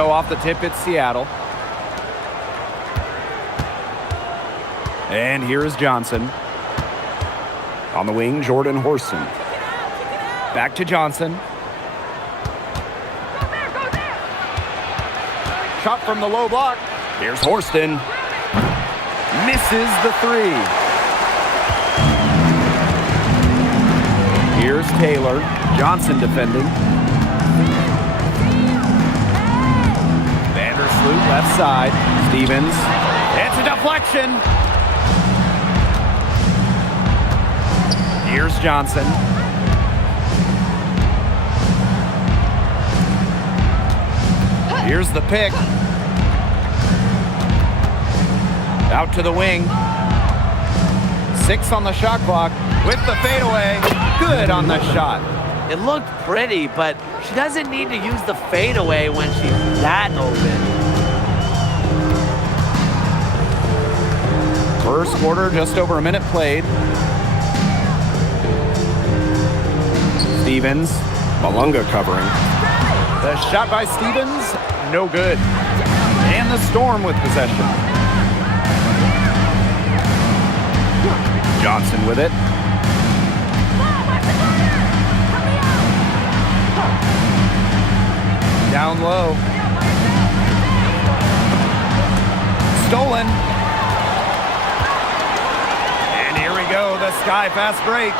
So off the tip, it's Seattle. And here is Johnson. On the wing, Jordan Horston. Back to Johnson. Shot from the low block. Here's Horston. Misses the three. Here's Taylor. Johnson defending. Vandersloot left side. Stevens. It's a deflection. Here's Johnson. Here's the pick. Out to the wing. 6 on the shot clock with the fadeaway. Good on the shot. It looked pretty, but she doesn't need to use the fadeaway when she's that open. First quarter, just over a minute played. Stevens, Malunga covering. The shot by Stevens, no good. And the Storm with possession. Johnson with it. Down low. Stolen. And here we go, the sky fast break.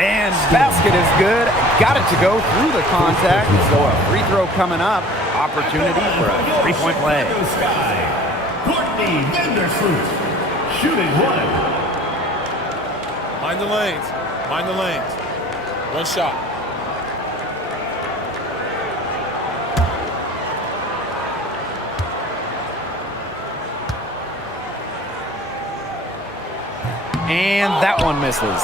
And basket is good. Got it to go through the contact. So a free throw coming up. Opportunity for a three-point play. Courtney Vandersloot, shooting one. Mind the lanes. Mind the lanes. One shot. And that one misses.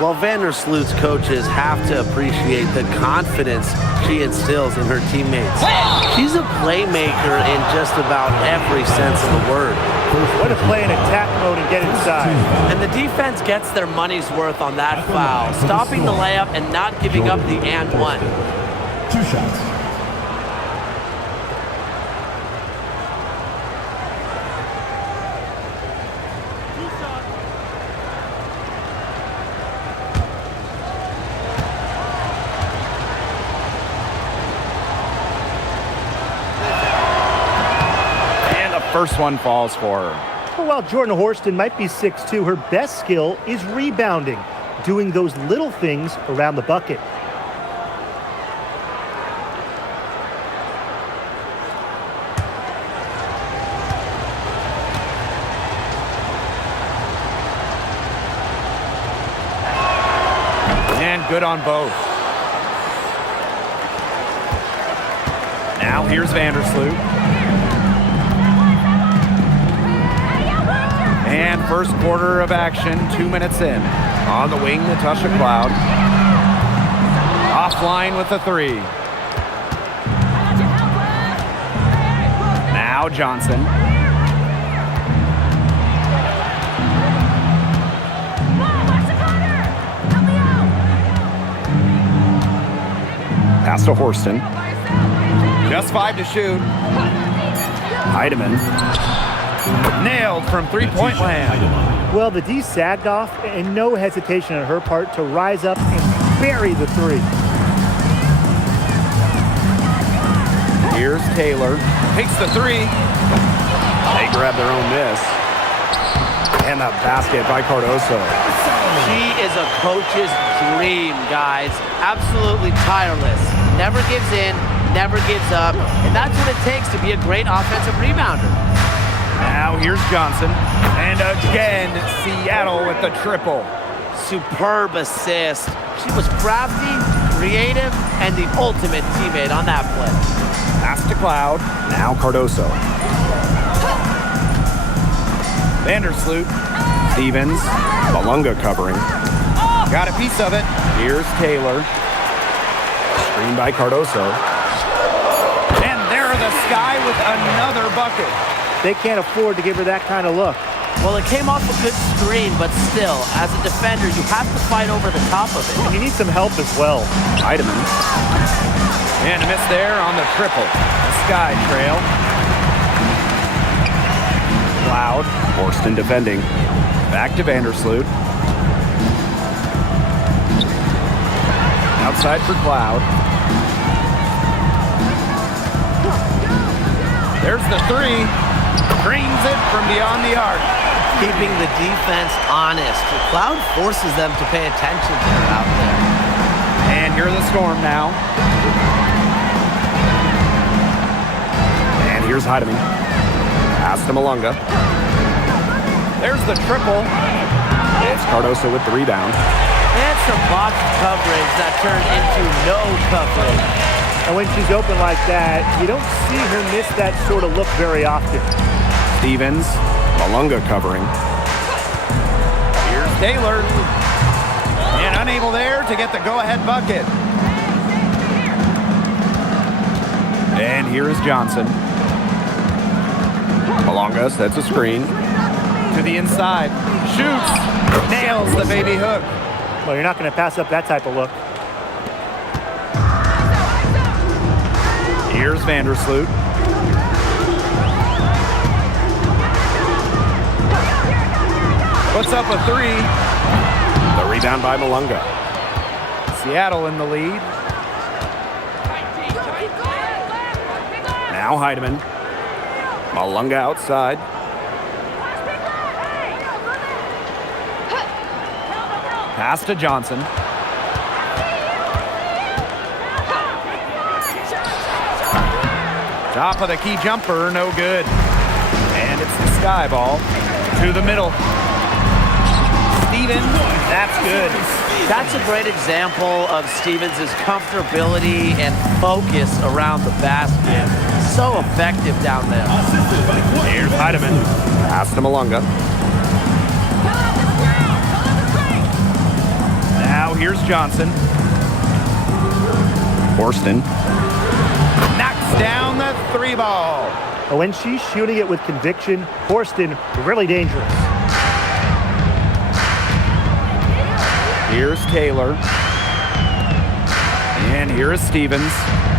Well, Vandersloot's coaches have to appreciate the confidence she instills in her teammates. She's a playmaker in just about every sense of the word. Way to play in attack mode and get inside. And the defense gets their money's worth on that foul, stopping the layup and not giving up the and one. 2 shots. First one falls for her. Well, while Jordan Horston might be 6'2", her best skill is rebounding, doing those little things around the bucket. And good on both. Now here's Vandersloot. And first quarter of action, 2 minutes in. On the wing, Natasha Cloud. Offline with the three. Now Johnson. Pass to Horston. Just 5 to shoot. Heidemann. Nailed from three-point land. Well, the D sagged off, and no hesitation on her part to rise up and bury the three. Here's Taylor. Takes the three. They grab their own miss. And the basket by Cardoso. She is a coach's dream, guys. Absolutely tireless. Never gives in, never gives up. And that's what it takes to be a great offensive rebounder. Now here's Johnson. And again, Seattle with the triple. Superb assist. She was crafty, creative, and the ultimate teammate on that play. Pass to Cloud. Now Cardoso. Vandersloot. Stevens. Malunga covering. Got a piece of it. Here's Taylor. Screen by Cardoso. And there the Sky with another bucket. They can't afford to give her that kind of look. Well, it came off a good screen, but still, as a defender, you have to fight over the top of it. And you need some help as well. Heidemann. And a miss there on the triple. The sky trail. Cloud, Horston defending. Back to Vandersloot. Outside for Cloud. There's the three. Screens it from beyond the arc. Keeping the defense honest. Cloud forces them to pay attention to her out there. And here's the Storm now. And here's Heidemann. Pass to Malunga. There's the triple. It's Cardoso with the rebound. And some box coverage that turned into no coverage. And when she's open like that, you don't see her miss that sort of look very often. Stevens, Malunga covering. Here's Taylor. And unable there to get the go-ahead bucket. And here is Johnson. Malunga sets a screen. To the inside. Shoots. Nails the baby hook. Well, you're not going to pass up that type of look. Here's Vandersloot. Puts up a three. The rebound by Malunga. Seattle in the lead. Now Heidemann. Malunga outside. Pass to Johnson. Top of the key jumper, no good. And it's the sky ball to the middle. Stevens, that's good. That's a great example of Stevens' comfortability and focus around the basket. So effective down there. Here's Heidemann. Pass to Malunga. Now here's Johnson. Horston. Knocks down the three ball. But when she's shooting it with conviction, Horston, really dangerous. Here's Taylor. And here is Stevens.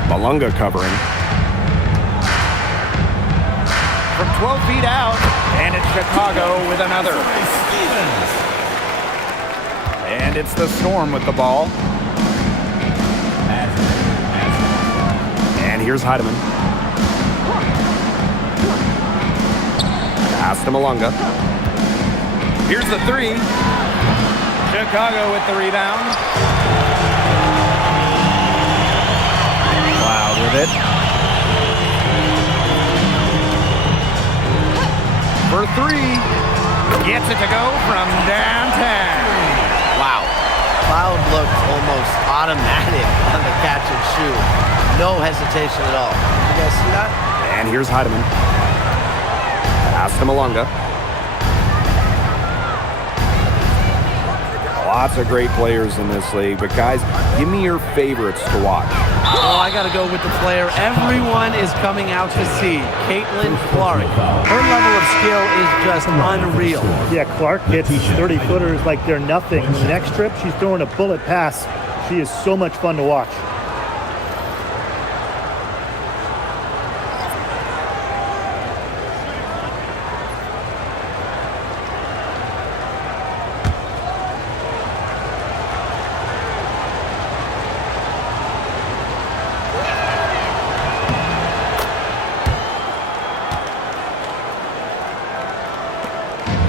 Malunga covering. From 12 feet out, and it's Chicago with another. And it's the Storm with the ball. And here's Heidemann. Pass to Malunga. Here's the three. Chicago with the rebound. Cloud with it. For three. Gets it to go from downtown. Wow. Cloud looked almost automatic on the catch and shoot. No hesitation at all. You guys see that? And here's Heidemann. Pass to Malunga. Lots of great players in this league, but guys, give me your favorites to watch. Oh, I got to go with the player everyone is coming out to see, Caitlin Clark. Her level of skill is just unreal. Yeah, Clark hits 30-footers like they're nothing. The next trip, she's throwing a bullet pass. She is so much fun to watch.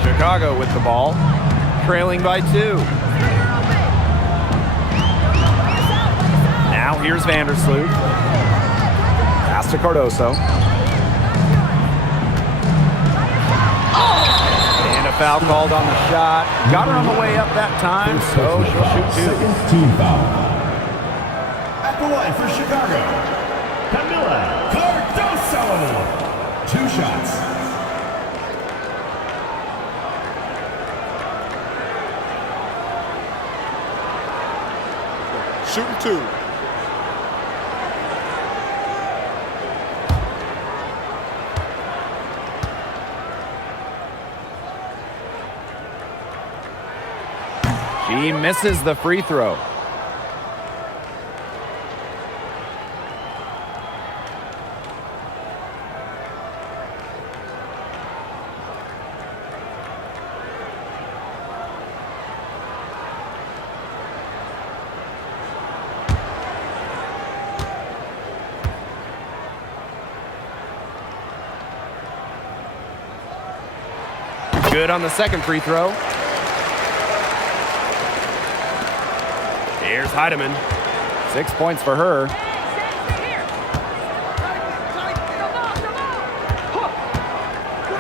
Chicago with the ball, trailing by 2. Now here's Vandersloot. Pass to Cardoso. And a foul called on the shot. Got her on the way up that time, so she'll shoot 2. Second team foul. At the line for Chicago, Camila Cardoso. 2 shots. Shooting 2. She misses the free throw. Good on the second free throw. Here's Heidemann. 6 points for her.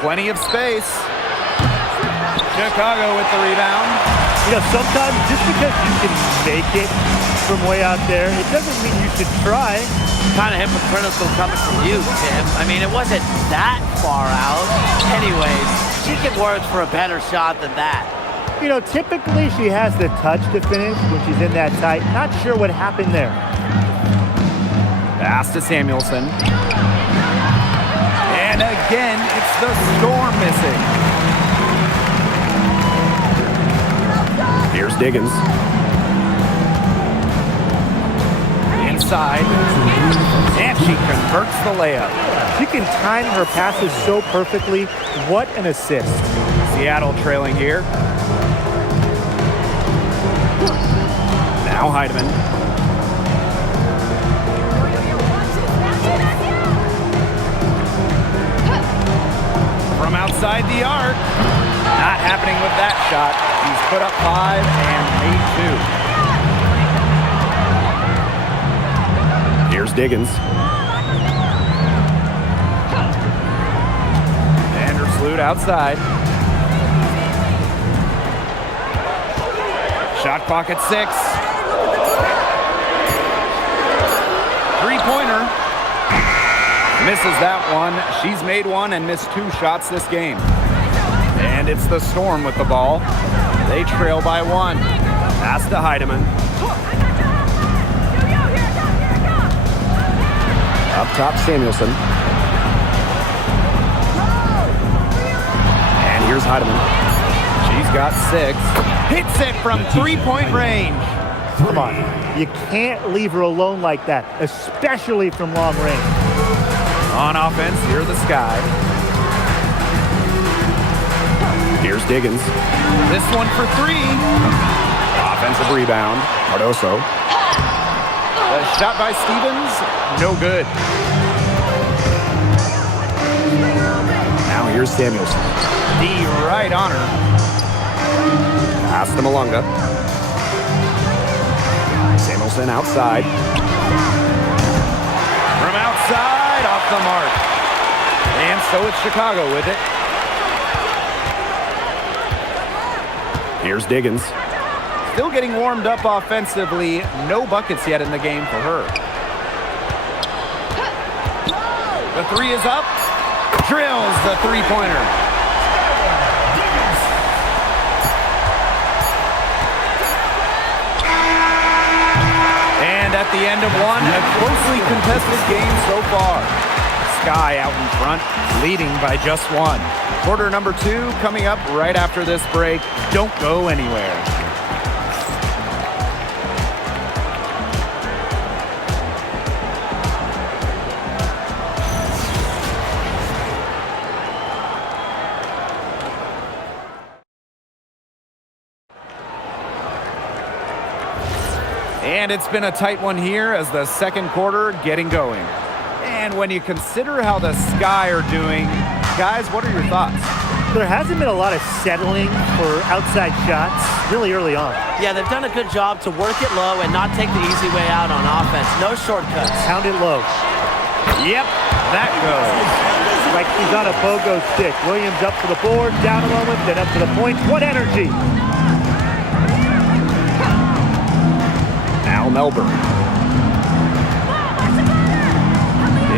Plenty of space. Chicago with the rebound. You know, sometimes just because you can make it from way out there, it doesn't mean you should try. Kind of hypocritical coming from you, Tim. I mean, it wasn't that far out. Anyways, she can work for a better shot than that. You know, typically she has the touch to finish when she's in that tight. Not sure what happened there. Pass to Samuelson. And again, it's the Storm missing. Here's Diggins. Inside. And she converts the layup. She can time her passes so perfectly. What an assist. Seattle trailing here. Now Heidemann. From outside the arc. Not happening with that shot. He's put up 5 and made 2. Here's Diggins. Vandersloot outside. Shot clock at 6. Three-pointer. Misses that one. She's made 1 and missed 2 shots this game. And it's the Storm with the ball. They trail by 1. Pass to Heidemann. Up top, Samuelson. And here's Heidemann. She's got 6. Hits it from three-point range. Come on. You can't leave her alone like that, especially from long range. On offense, here's the Sky. Here's Diggins. This one for 3. Offensive rebound. Cardoso. A shot by Stevens. No good. Now here's Samuelson. D right on her. Pass to Malunga. Samuelson outside. From outside, off the mark. And so it's Chicago with it. Here's Diggins. Still getting warmed up offensively. No buckets yet in the game for her. The 3 is up. Drills the three-pointer. And at the end of 1, a closely contested game so far. Sky out in front, leading by just 1. Quarter number 2 coming up right after this break. Don't go anywhere. And it's been a tight one here as the second quarter getting going. And when you consider how the Sky are doing, guys, what are your thoughts? There hasn't been a lot of settling for outside shots really early on. Yeah, they've done a good job to work it low and not take the easy way out on offense. No shortcuts. Pound it low. Yep, that goes. Like he's on a pogo stick. Williams up to the board, down a moment, then up to the point. What energy! Now Melbourne.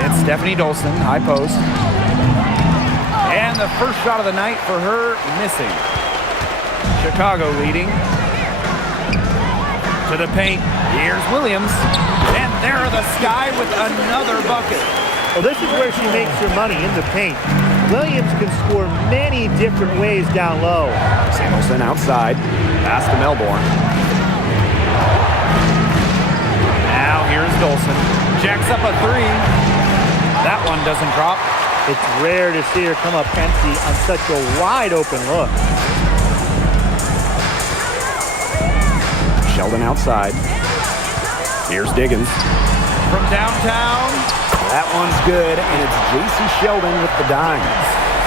It's Stephanie Dolson, high post. And the first shot of the night for her, missing. Chicago leading. To the paint. Here's Williams. And there are the Sky with another bucket. Well, this is where she makes her money, in the paint. Williams can score many different ways down low. Samuelson outside. Pass to Melbourne. Now here's Dolson. Jacks up a 3. That one doesn't drop. It's rare to see her come up empty on such a wide open look. Sheldon outside. Here's Diggins. From downtown. That one's good, and it's J.C. Sheldon with the dime.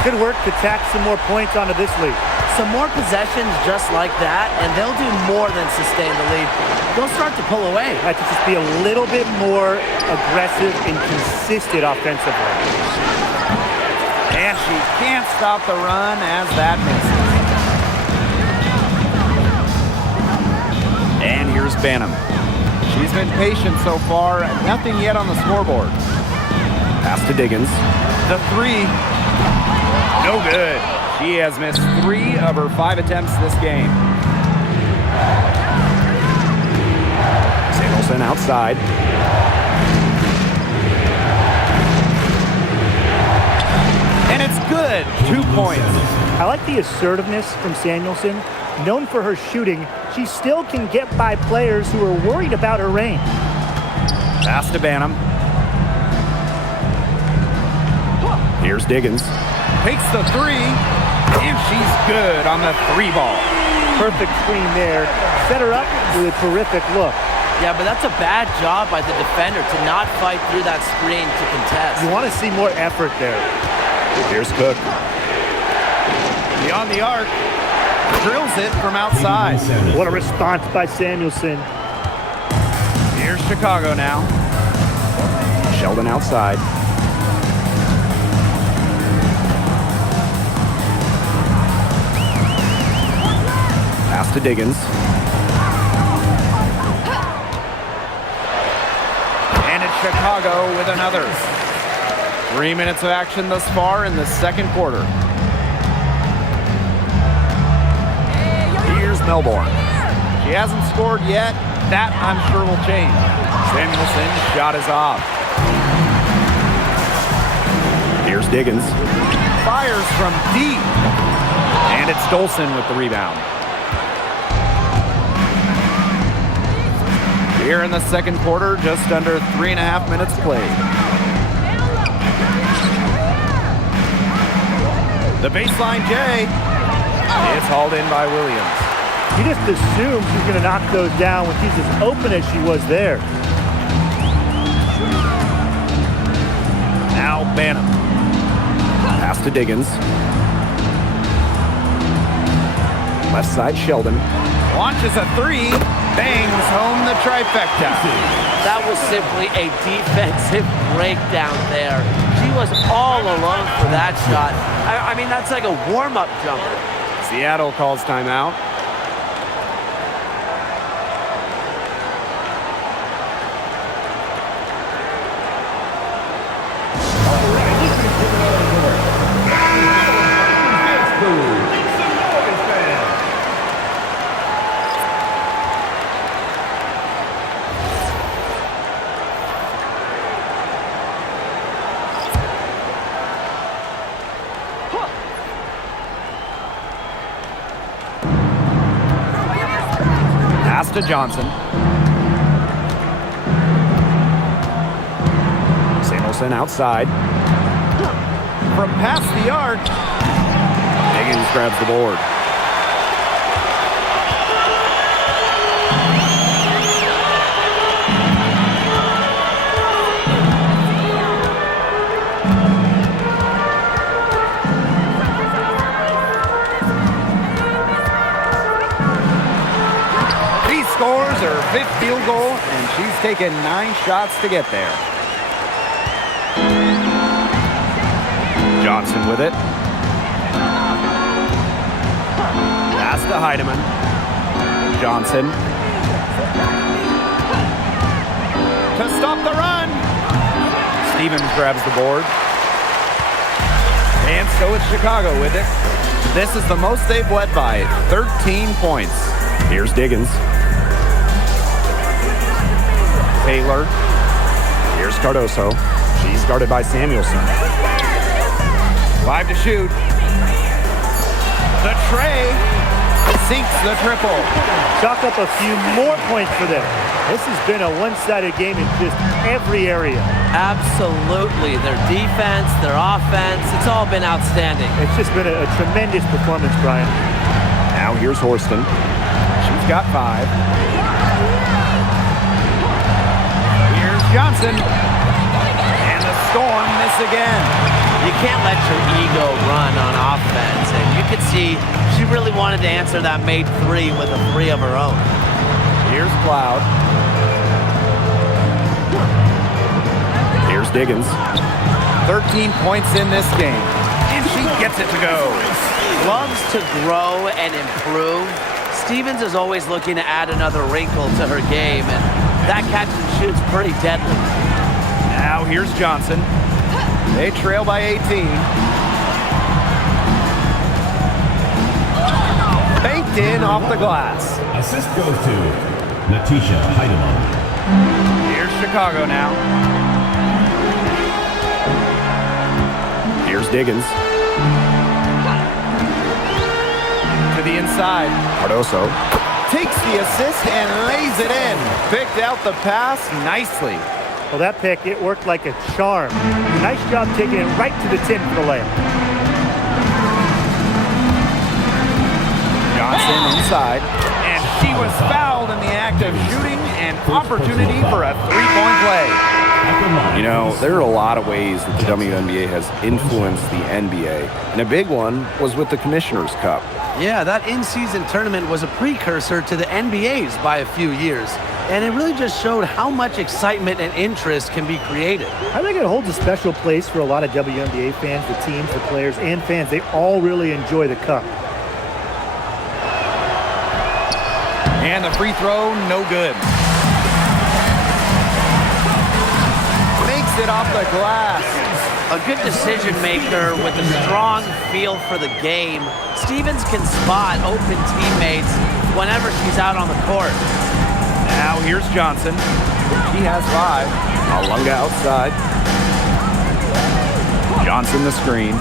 Good work to tack some more points onto this lead. Some more possessions just like that, and they'll do more than sustain the lead. They'll start to pull away. Have to just be a little bit more aggressive and consistent offensively. And she can't stop the run as that misses. And here's Banham. She's been patient so far. Nothing yet on the scoreboard. Pass to Diggins. The three. No good. She has missed 3 of her 5 attempts this game. Samuelson outside. And it's good. 2 points. I like the assertiveness from Samuelson. Known for her shooting, she still can get by players who are worried about her range. Pass to Banham. Here's Diggins. Takes the 3, and she's good on the 3 ball. Perfect screen there. Set her up with a terrific look. Yeah, but that's a bad job by the defender to not fight through that screen to contest. You want to see more effort there. Here's Cook. Beyond the arc. Drills it from outside. What a response by Samuelson. Here's Chicago now. Sheldon outside. Pass to Diggins. And it's Chicago with another. 3 minutes of action thus far in the second quarter. Here's Melbourne. She hasn't scored yet. That, I'm sure, will change. Samuelson's shot is off. Here's Diggins. Fires from deep. And it's Dolson with the rebound. Here in the second quarter, just under 3.5 minutes played. The baseline J. It's hauled in by Williams. You just assume she's going to knock those down when she's as open as she was there. Now Banham. Pass to Diggins. Left side Sheldon. Launches a 3. Bangs home the trifecta. That was simply a defensive breakdown there. She was all alone for that shot. I mean, that's like a warm-up jumper. Seattle calls timeout. Pass to Johnson. Samuelson outside. From past the arc, Diggins grabs the board. Scores her 5th field goal, and she's taken 9 shots to get there. Johnson with it. Pass to Heidemann. Johnson. To stop the run. Stevens grabs the board. And so it's Chicago with it. This is the most they've led by, 13 points. Here's Diggins. Taylor. Here's Cardoso. She's guarded by Samuelson. 5 to shoot. The tray sinks the triple. Chalk up a few more points for them. This has been a one-sided game in just every area. Absolutely. Their defense, their offense, it's all been outstanding. It's just been a tremendous performance, Brian. Now here's Horston. She's got 5. Johnson, and the Storm miss again. You can't let your ego run on offense. And you could see she really wanted to answer that made three with a three of her own. Here's Cloud. Here's Diggins. 13 points in this game. And she gets it to go. Loves to grow and improve. Stevens is always looking to add another wrinkle to her game, and that catch and shoot's pretty deadly. Now here's Johnson. They trail by 18. Banked in off the glass. Assist goes to Natisha Heidemann. Here's Chicago now. Here's Diggins. To the inside. Cardoso takes the assist and lays it in. Picked out the pass nicely. Well, that pick, it worked like a charm. Nice job taking it right to the tin for the layup. Johnson inside. And she was fouled in the act of shooting, an opportunity for a three-point play. You know, there are a lot of ways that the WNBA has influenced the NBA, and a big one was with the Commissioner's Cup. Yeah, that in-season tournament was a precursor to the NBA's by a few years, and it really just showed how much excitement and interest can be created. I think it holds a special place for a lot of WNBA fans, the teams, the players, and fans. They all really enjoy the cup. And the free throw, no good. Makes it off the glass. A good decision maker with a strong feel for the game. Stevens can spot open teammates whenever she's out on the court. Now here's Johnson. He has 5. Alunga outside. Johnson the screen.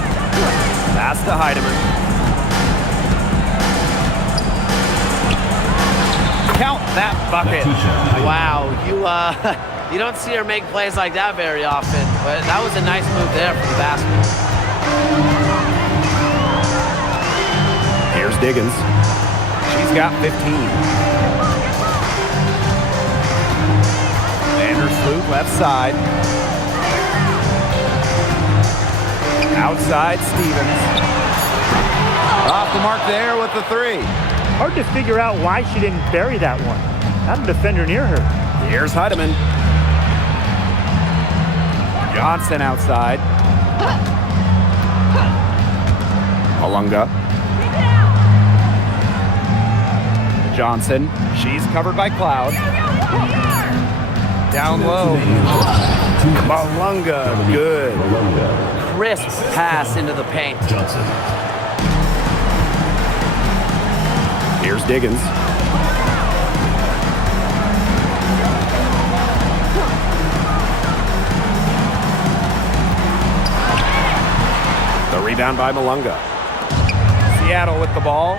Pass to Heidemann. Count that bucket. Wow, you don't see her make plays like that very often, but that was a nice move there for the basket. Here's Diggins. She's got 15. Vandersloot left side. Outside Stevens. Off the mark there with the 3. Hard to figure out why she didn't bury that one. Not a defender near her. Here's Heidemann. Johnson outside. Alunga. Johnson. She's covered by Cloud. Down low. Alunga. Good. Crisp pass into the paint. Johnson. Here's Diggins. The rebound by Malunga. Seattle with the ball.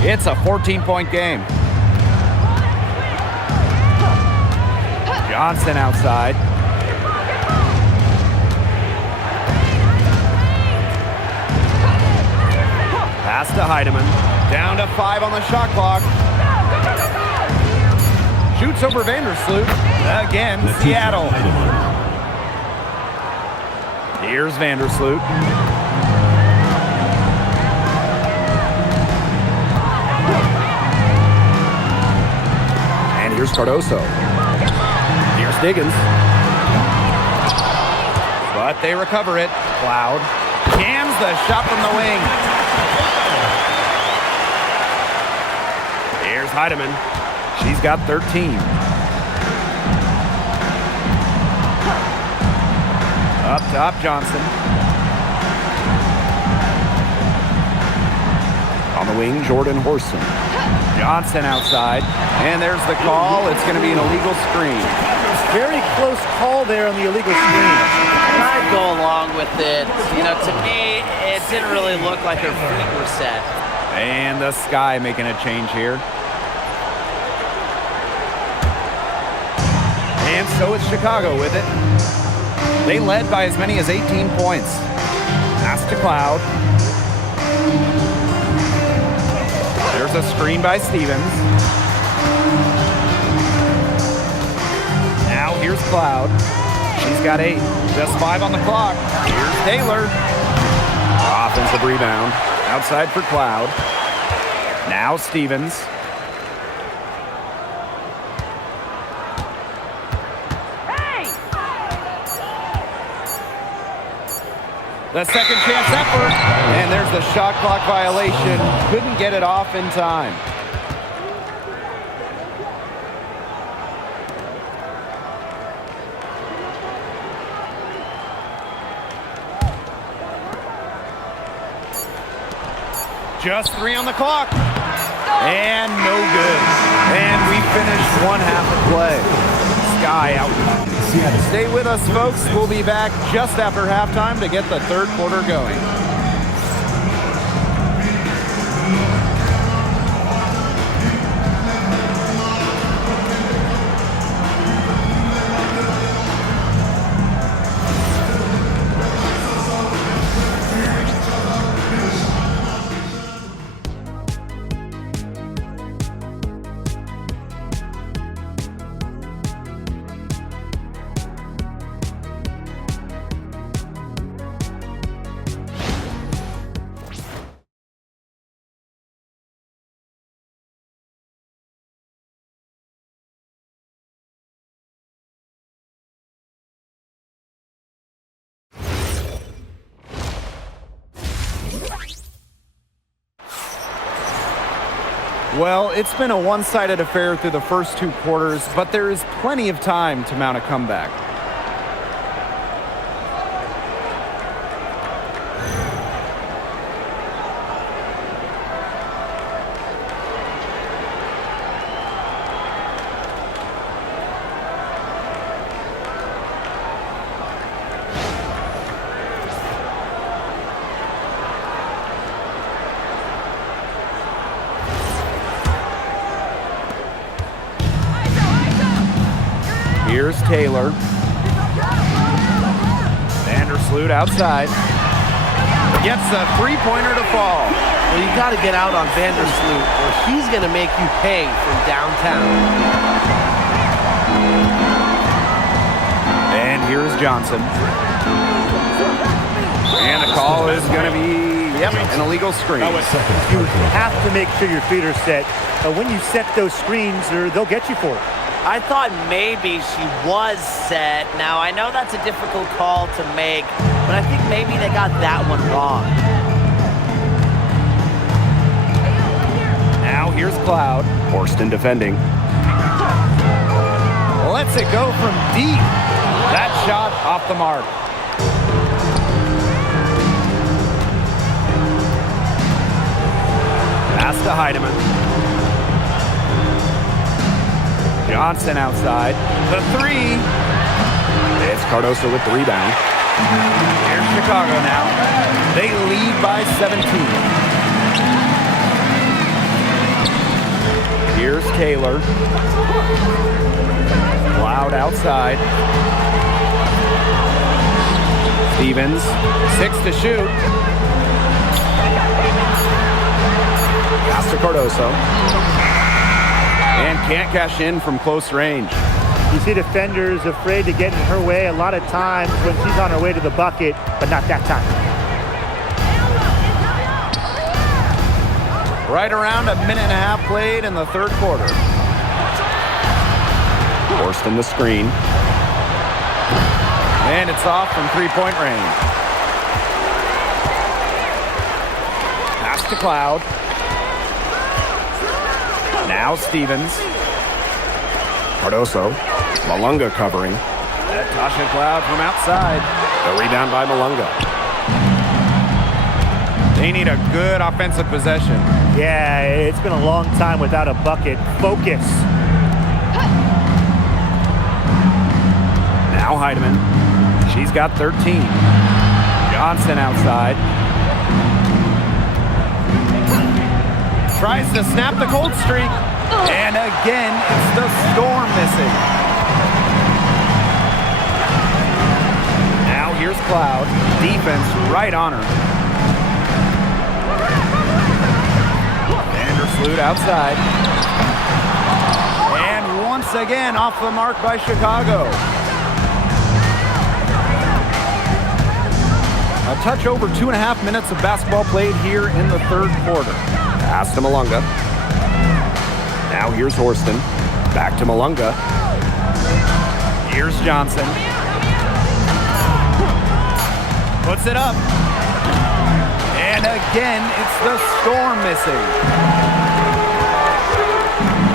It's a 14-point game. Johnson outside. Pass to Heidemann. Down to 5 on the shot clock. Shoots over Vandersloot. Again, Seattle. Here's Vandersloot. And here's Cardoso. Here's Diggins. But they recover it. Cloud jams the shot from the wing. Here's Heidemann. She's got 13. Up top, Johnson. On the wing, Jordan Horson. Johnson outside. And there's the call. It's going to be an illegal screen. Very close call there on the illegal screen. I'd go along with it. You know, to me, it didn't really look like her feet were set. And the Sky making a change here. And so it's Chicago with it. They led by as many as 18 points. Pass to Cloud. There's a screen by Stevens. Now here's Cloud. She's got 8. Just 5 on the clock. Here's Taylor. Offensive rebound. Outside for Cloud. Now Stevens. The second chance effort. And there's the shot clock violation. Couldn't get it off in time. Just 3 on the clock. And no good. And we finished one half of play. Sky out. Stay with us, folks. We'll be back just after halftime to get the third quarter going. Well, it's been a one-sided affair through the first 2 quarters, but there is plenty of time to mount a comeback. Here's Taylor. Vandersloot outside. Gets a three-pointer to fall. Well, you got to get out on Vandersloot or he's going to make you pay from downtown. And here's Johnson. And the call is going to be, an illegal screen. You have to make sure your feet are set. When you set those screens, they'll get you for it. I thought maybe she was set. Now, I know that's a difficult call to make, but I think maybe they got that one wrong. Now here's Cloud. Horston defending. Lets it go from deep. That shot off the mark. Pass to Heidemann. Johnson outside. The 3. It's Cardoso with the rebound. Here's Chicago now. They lead by 17. Here's Taylor. Cloud outside. Stevens. 6 to shoot. Pass to Cardoso. And can't cash in from close range. You see defenders afraid to get in her way a lot of times when she's on her way to the bucket, but not that time. Right around a minute and a half played in the third quarter. Forced in the screen. And it's off from three-point range. Pass to Cloud. Now Stevens. Cardoso. Malunga covering. Tasha Cloud from outside. The rebound by Malunga. They need a good offensive possession. Yeah, it's been a long time without a bucket. Focus. Now Heidemann. She's got 13. Johnson outside. Tries to snap the cold streak. And again, it's the Storm missing. Now here's Cloud. Defense right on her. Vandersloot outside. And once again off the mark by Chicago. A touch over 2.5 minutes of basketball played here in the third quarter. Pass to Malunga. Now here's Horston. Back to Malunga. Here's Johnson. Puts it up. And again, it's the Storm missing.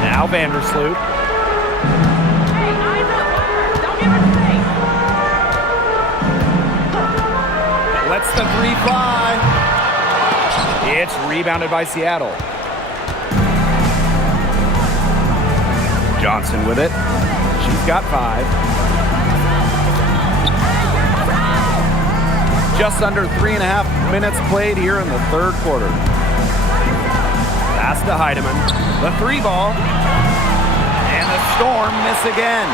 Now Vandersloot. Lets the three fly. It's rebounded by Seattle. Johnson with it. She's got 5. Just under 3.5 minutes played here in the third quarter. Pass to Heidemann. The 3 ball. And the Storm miss again.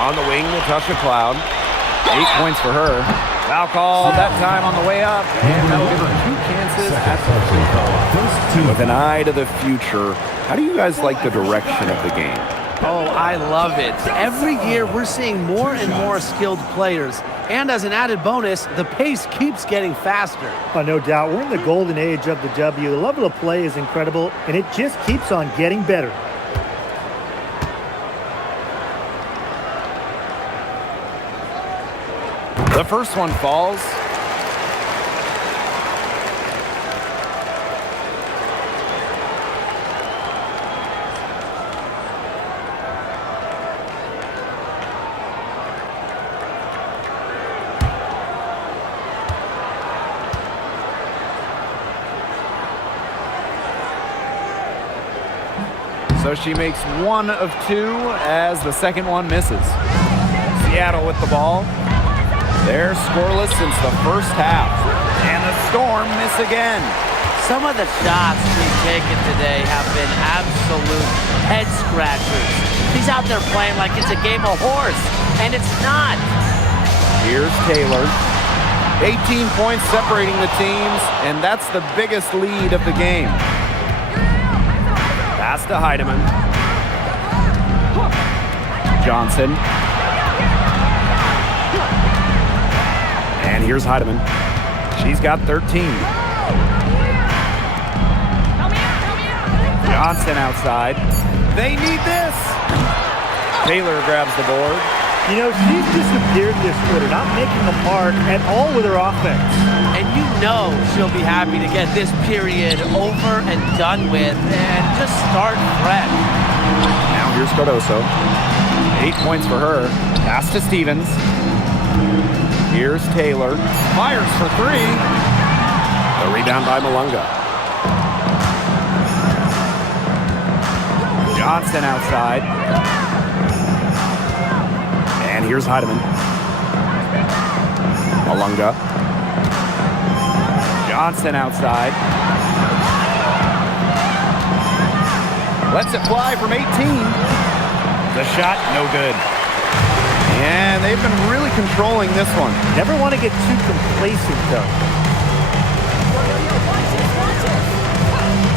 On the wing, Natasha Cloud. 8 points for her. Foul call that time on the way up. And that'll give her 2 chances at the free throw. With an eye to the future, how do you guys like the direction of the game? Oh, I love it. Every year we're seeing more and more skilled players. And as an added bonus, the pace keeps getting faster. Oh, no doubt. We're in the golden age of the W. The level of play is incredible, and it just keeps on getting better. The first one falls. So she makes 1 of 2 as the second one misses. Seattle with the ball. They're scoreless since the first half. And the Storm miss again. Some of the shots we've taken today have been absolute head scratchers. He's out there playing like it's a game of horse, and it's not. Here's Taylor. 18 points separating the teams, and that's the biggest lead of the game. Pass to Heidemann. Johnson. And here's Heidemann. She's got 13. Johnson outside. They need this. Taylor grabs the board. You know, she's disappeared this quarter, not making a mark at all with her offense. And you know she'll be happy to get this period over and done with and just start fresh. Now here's Cardoso. 8 points for her. Pass to Stevens. Here's Taylor. Fires for 3. The rebound by Malunga. Johnson outside. And here's Heidemann. Malunga. Johnson outside. Lets it fly from 18. The shot, no good. And they've been really controlling this one. Never want to get too complacent, though.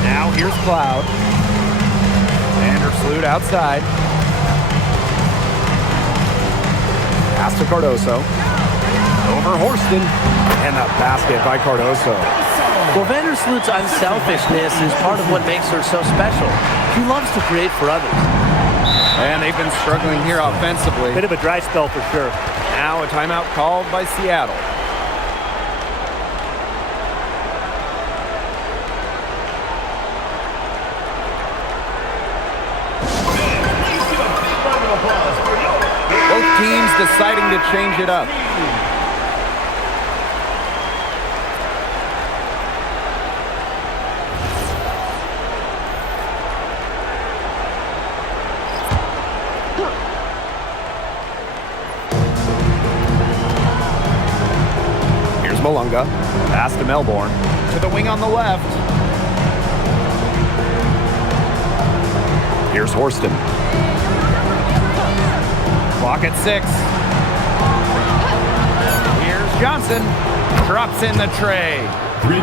Now here's Cloud. Vandersloot outside. Pass to Cardoso. Over Horston. And the basket by Cardoso. Well, Vandersloot's unselfishness is part of what makes her so special. She loves to create for others. And they've been struggling here offensively. Bit of a dry spell for sure. Now a timeout called by Seattle. Both teams deciding to change it up. Here's Malunga. Pass to Melbourne. To the wing on the left. Here's Horston. Clock at 6. Here's Johnson. Drops in the tray.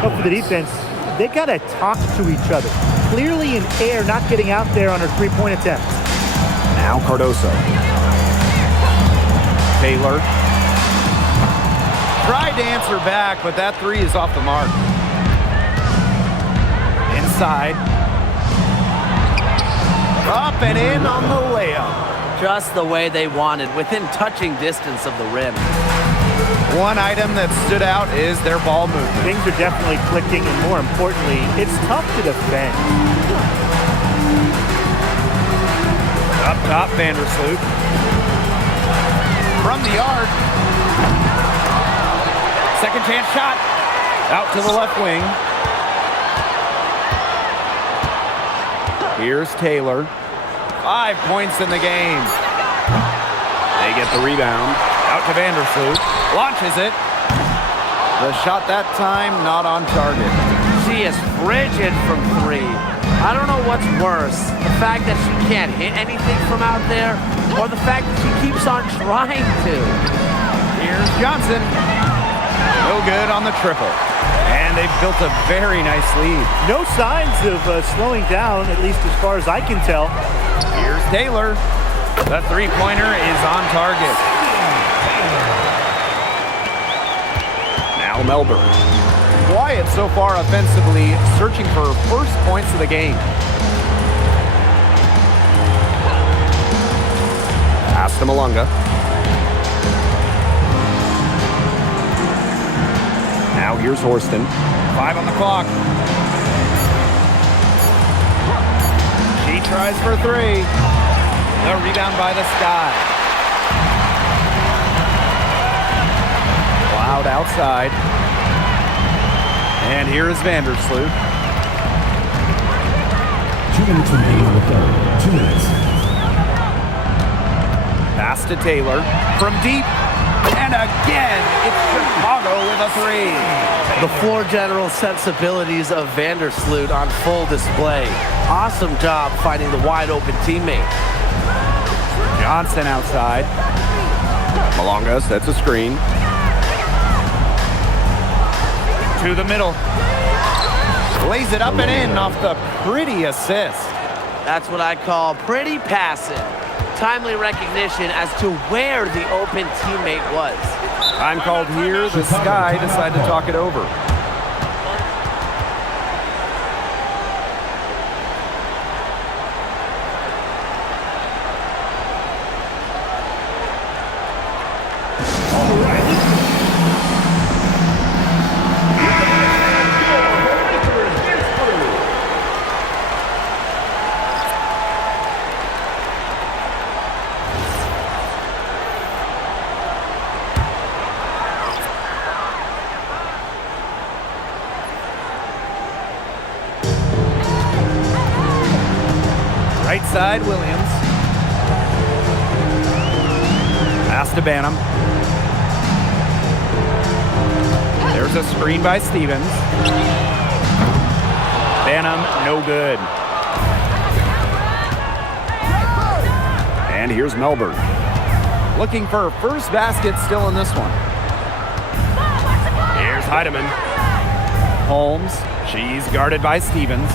But for the defense, they got to talk to each other. Clearly in air, not getting out there on her three-point attempt. Now Cardoso. Taylor. Tried to answer back, but that three is off the mark. Inside. Up and in on the layup. Just the way they wanted, within touching distance of the rim. One item that stood out is their ball movement. Things are definitely clicking, and more importantly, it's tough to defend. Up top, Vandersloot. From the yard. Second chance shot. Out to the left wing. Here's Taylor. 5 points in the game. They get the rebound. Out to Vandersloot. Launches it. The shot that time not on target. She is frigid from three. I don't know what's worse, the fact that she can't hit anything from out there, or the fact that she keeps on trying to. Here's Johnson. No good on the triple. And they've built a very nice lead. No signs of slowing down, at least as far as I can tell. Here's Taylor. The three-pointer is on target. Now Melbourne. Quiet so far offensively, searching for first points of the game. Pass to Malunga. Now here's Horston. 5 on the clock. She tries for 3. The rebound by the Sky. Cloud outside. And here is Vandersloot. 2 minutes remaining on the third. 2 minutes. Pass to Taylor. From deep. And again, it's Chicago with a 3. The floor general sensibilities of Vandersloot on full display. Awesome job finding the wide open teammate. Johnson outside. Malonga sets a screen. To the middle. Lays it up and in off the pretty assist. That's what I call pretty passive. Timely recognition as to where the open teammate was. Time called here. The Sky decide to talk it over. Right side, Williams. Pass to Banham. There's a screen by Stevens. Banham, no good. And here's Melbourne. Looking for her first basket still in this one. Here's Heidemann. Holmes, she's guarded by Stevens.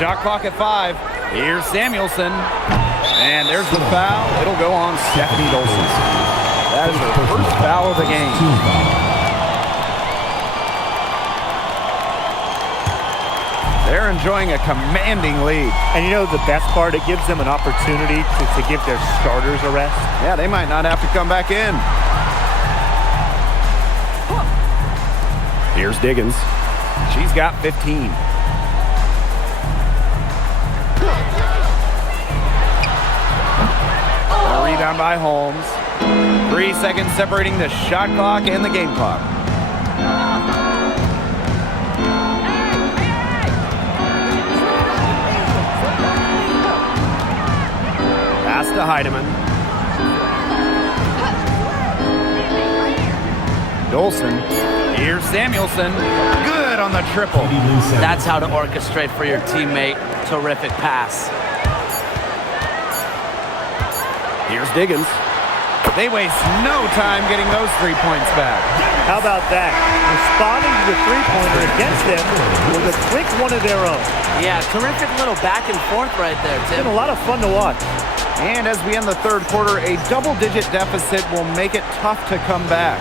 Shot clock at 5. Here's Samuelson. And there's the foul. It'll go on Stephanie Dolson. That is her first foul of the game. They're enjoying a commanding lead. And you know the best part? It gives them an opportunity to give their starters a rest. Yeah, they might not have to come back in. Here's Diggins. She's got 15. Rebound by Holmes. 3 seconds separating the shot clock and the game clock. Pass to Heidemann. Dolson. Here's Samuelson. Good on the triple. That's how to orchestrate for your teammate. Terrific pass. Here's Diggins. They waste no time getting those 3 points back. How about that? Responding to the three-pointer against them with a quick one of their own. Yeah, terrific little back and forth right there, It's Tim. been a lot of fun to watch. And as we end the third quarter, a double-digit deficit will make it tough to come back.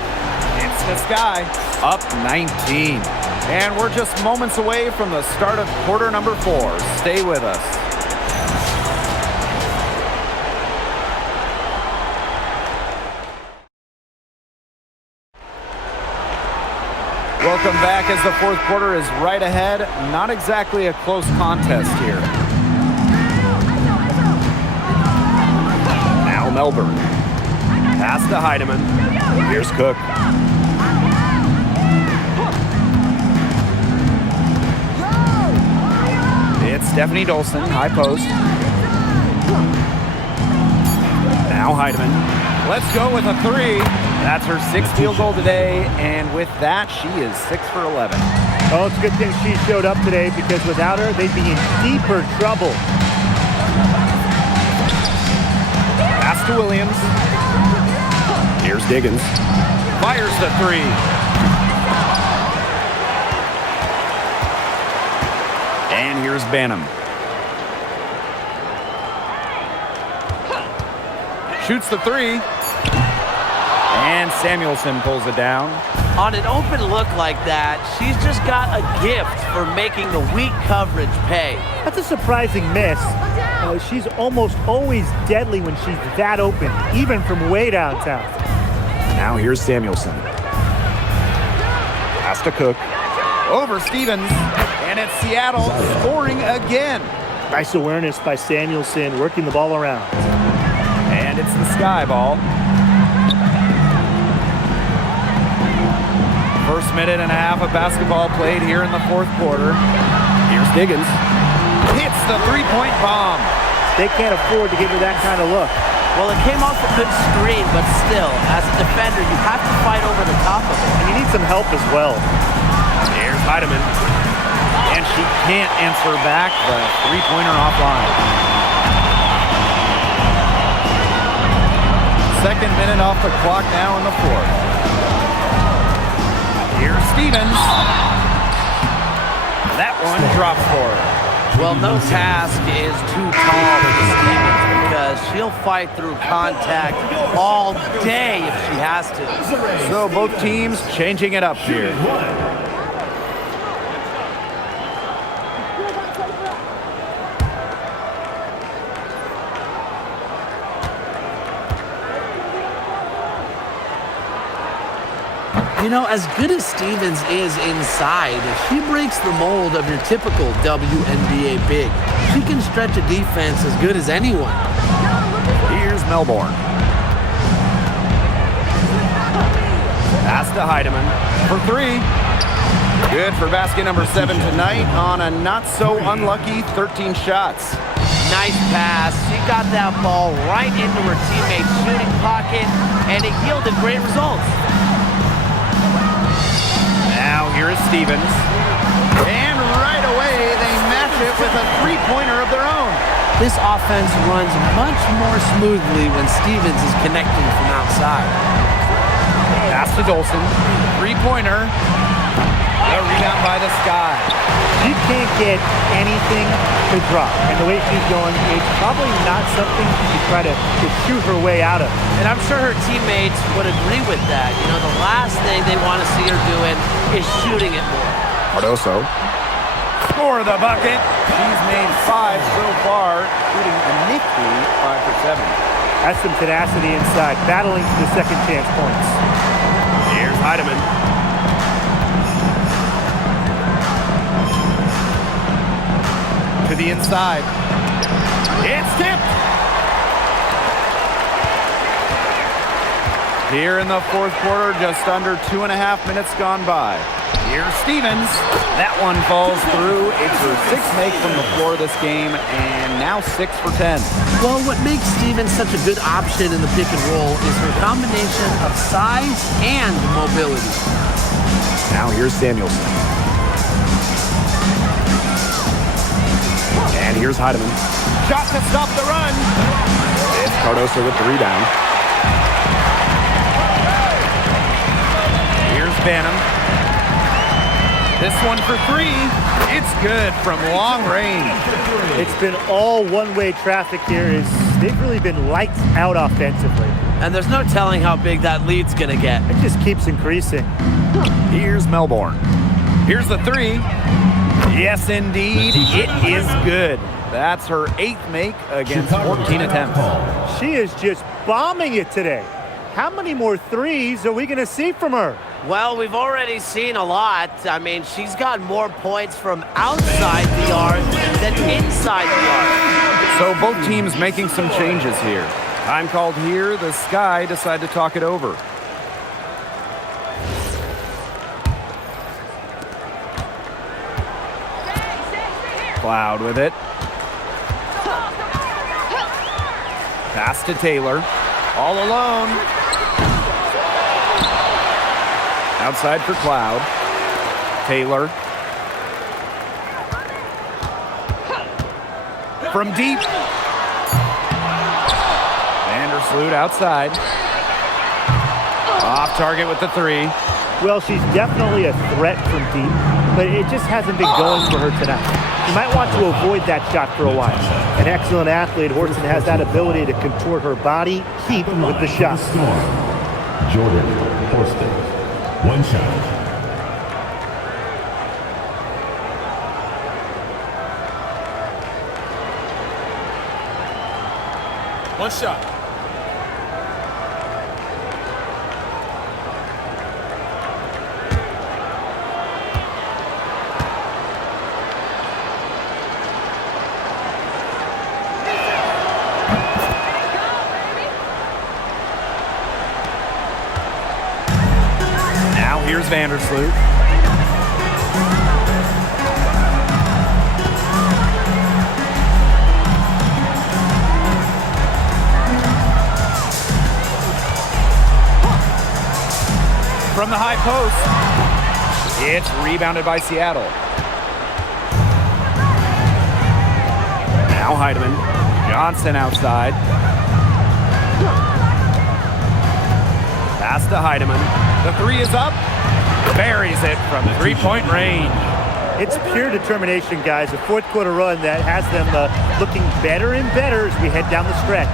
It's the Sky, up 19. And we're just moments away from the start of quarter number 4. Stay with us. Welcome back as the fourth quarter is right ahead. Not exactly a close contest here. Now Melbourne. Pass to Heidemann. Here's Cook. It's Stephanie Dolson, high post. Now Heidemann. Let's go with a 3. That's her 6th field goal today, and with that, she is 6 for 11. Oh, it's a good thing she showed up today because without her, they'd be in deeper trouble. Pass to Williams. Here's Diggins. Fires the 3. And here's Banham. Shoots the 3. And Samuelson pulls it down. On an open look like that, she's just got a gift for making the weak coverage pay. That's a surprising miss. She's almost always deadly when she's that open, even from way downtown. Now here's Samuelson. Pass to Cook. Over Stevens. And it's Seattle scoring again. Nice awareness by Samuelson, working the ball around. And it's the Sky ball. First minute and a half of basketball played here in the fourth quarter. Here's Diggins. Hits the three-point bomb. They can't afford to give her that kind of look. Well, it came off a good screen, but still, as a defender, you have to fight over the top of it. And you need some help as well. Here's Heidemann. And she can't answer back the three-pointer offline. Second minute off the clock now in the fourth. Here's Stevens. That one drops for her. Well, no task is too tall for Stevens because she'll fight through contact all day if she has to. So both teams changing it up here. You know, as good as Stevens is inside, she breaks the mold of your typical WNBA big. She can stretch a defense as good as anyone. Here's Melbourne. Pass to Heidemann for 3. Good for basket number 7 tonight on a not-so-unlucky 13 shots. Nice pass. She got that ball right into her teammate's shooting pocket, and it yielded great results. Now here is Stevens. And right away, they match it with a three-pointer of their own. This offense runs much more smoothly when Stevens is connecting from outside. Pass to Dolson. Three-pointer. The rebound by the Sky. She can't get anything to drop. And the way she's going, it's probably not something she could try to shoot her way out of. And I'm sure her teammates would agree with that. You know, the last thing they want to see her doing is shooting it more. Cardoso. Score the bucket. She's made 5 so far, shooting a nifty 5 for 7. Has some tenacity inside, battling for the second chance points. Here's Heidemann. To the inside. It's tipped. Here in the fourth quarter, just under 2.5 minutes gone by. Here's Stevens. That one falls through. It's her 6th make from the floor this game, and now 6 for 10. Well, what makes Stevens such a good option in the pick and roll is her combination of size and mobility. Now here's Samuelson. And here's Heidemann. Shot to stop the run. It's Cardoso with the rebound. Here's Banham. This one for three. It's good from long range. It's been all one-way traffic here. They've really been lights out offensively. And there's no telling how big that lead's going to get. It just keeps increasing. Here's Melbourne. Here's the three. Yes, indeed. It is good. That's her 8th make against 14 attempts. She is just bombing it today. How many more threes are we going to see from her? Well, we've already seen a lot. I mean, she's got more points from outside the arc than inside the arc. So both teams making some changes here. Time called here. The Sky decide to talk it over. Cloud with it. Pass to Taylor. All alone. Outside for Cloud. Taylor. From deep. Vandersloot outside. Off target with the three. Well, she's definitely a threat from deep, but it just hasn't been going for her tonight. You might want to avoid that shot for a while. An excellent athlete, Horston has that ability to contort her body, keep with the shot. Jordan Horston. One shot. One shot. Now here's Vandersloot. From the high post, it's rebounded by Seattle. Now Heidemann, Johnson outside. Pass to Heidemann. The three is up. Buries it from three-point range. It's pure determination, guys. A fourth quarter run that has them looking better and better as we head down the stretch.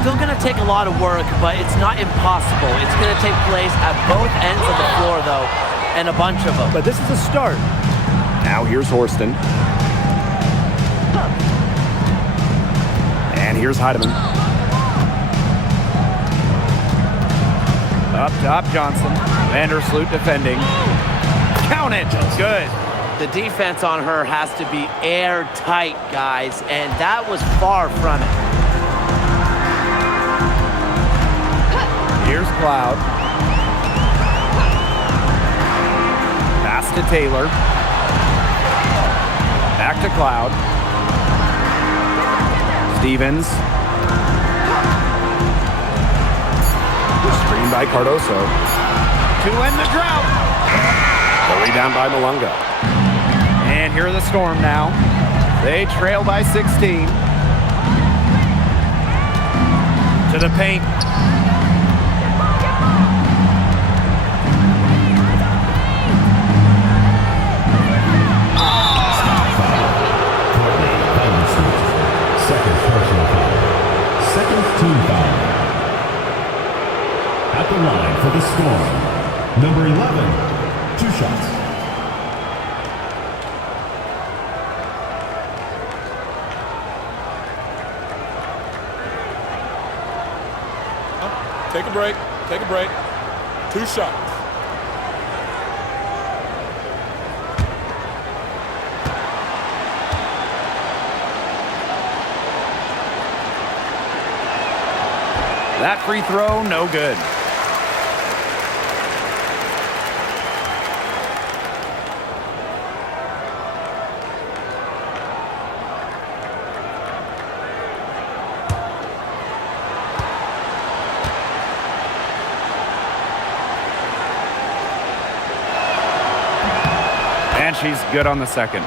Still going to take a lot of work, but it's not impossible. It's going to take place at both ends of the floor, though, and a bunch of them. But this is a start. Now here's Horston. And here's Heidemann. Up top, Johnson. Vandersloot defending. Count it. Good. The defense on her has to be airtight, guys, and that was far from it. Here's Cloud. Pass to Taylor. Back to Cloud. Stevens. Screen by Cardoso. To end the drought. The rebound by Malunga. And here are the Storm now. They trail by 16. To the paint. Second personal foul. Second team foul. At the line for the Storm. Number 11, 2 shots. Take a break. Take a break. 2 shots. That free throw, no good. And she's good on the second.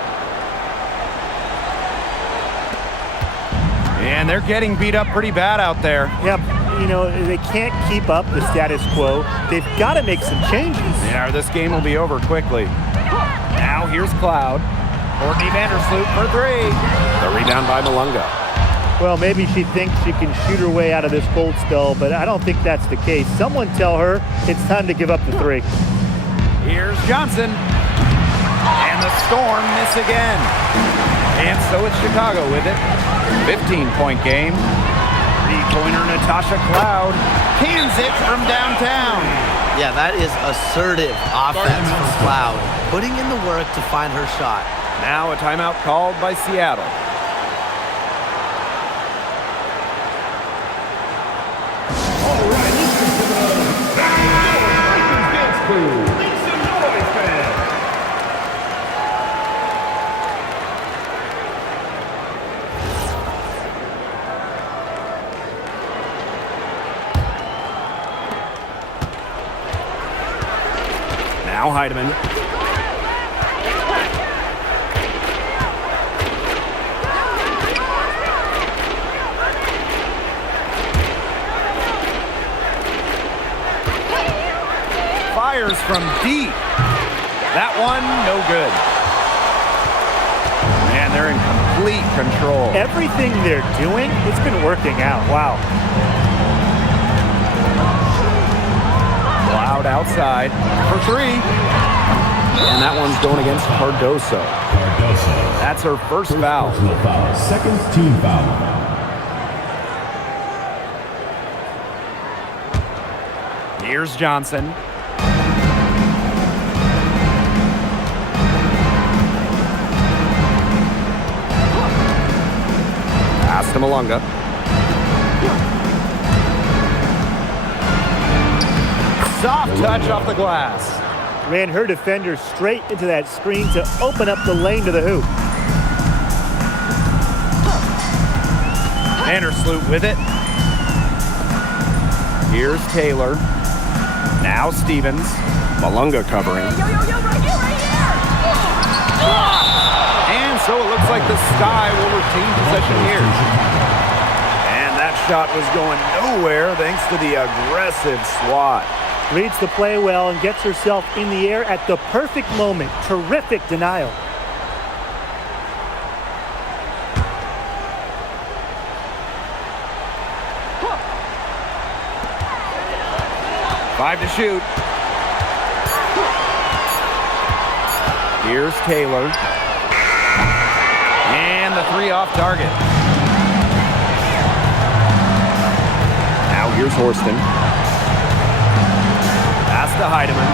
And they're getting beat up pretty bad out there. Yep. You know, they can't keep up the status quo. They've got to make some changes. Yeah, this game will be over quickly. Now here's Cloud. Courtney Vandersloot for three. The rebound by Malunga. Well, maybe she thinks she can shoot her way out of this cold spell, but I don't think that's the case. Someone tell her it's time to give up the three. Here's Johnson. And the Storm miss again. And so it's Chicago with it. 15-point game. Three-pointer Natasha Cloud cans it from downtown. Yeah, that is assertive offense from Cloud, putting in the work to find her shot. Now a timeout called by Seattle. All right, listen to the dance crew. Make some noise, fans. Now Heidemann. Fires from deep. That one, no good. Man, they're in complete control. Everything they're doing, it's been working out. Wow. Cloud outside for three. And that one's going against Cardoso. That's her first foul. Second team foul. Here's Johnson. Pass to Malunga. Soft touch off the glass. Ran her defender straight into that screen to open up the lane to the hoop. Vandersloot with it. Here's Taylor. Now Stevens. Malunga covering. And so it looks like the Sky will retain possession here. And that shot was going nowhere thanks to the aggressive swat. Reads the play well and gets herself in the air at the perfect moment. Terrific denial. Five to shoot. Here's Taylor. And the three off target. Now here's Horston. Pass to Heidemann.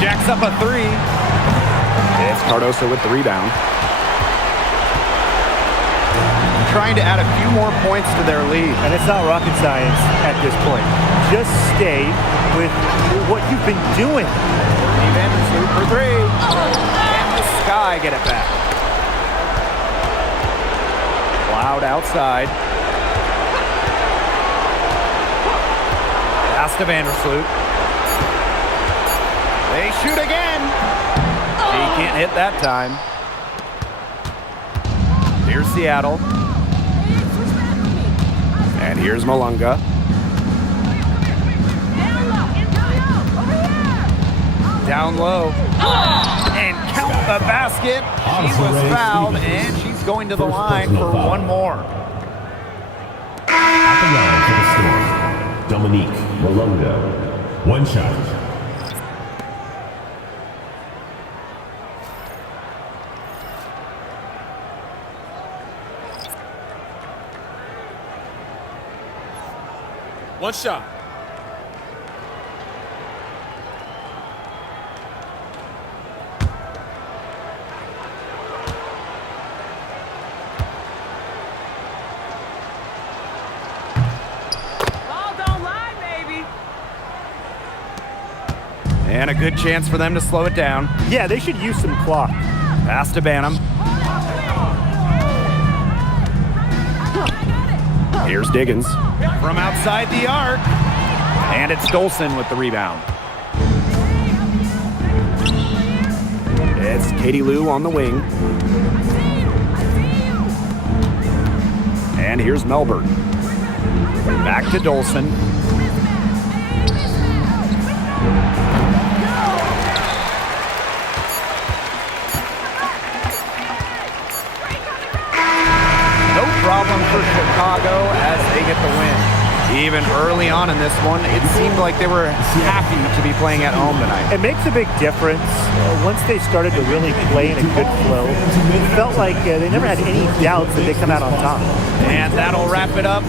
Jacks up a three. It's Cardoso with the rebound. Trying to add a few more points to their lead. And it's not rocket science at this point. Just stay with what you've been doing. Vandersloot for three. And the Sky get it back. Cloud outside. Pass to Vandersloot. They shoot again. He can't hit that time. Here's Seattle. And here's Malunga. Down low. And count the basket. She was fouled, and she's going to the line for one more. At the line for the Storm, Dominique Malunga. One shot. One shot. Ball don't lie, baby. And a good chance for them to slow it down. Yeah, they should use some clock. Pass to Banham. Here's Diggins. From outside the arc. And it's Dolson with the rebound. It's Katie Lou on the wing. And here's Melbourne. Back to Dolson. Chicago as they get the win. Even early on in this one, it seemed like they were happy to be playing at home tonight. It makes a big difference. Once they started to really play in a good flow, it felt like they never had any doubts that they come out on top. And that'll wrap it up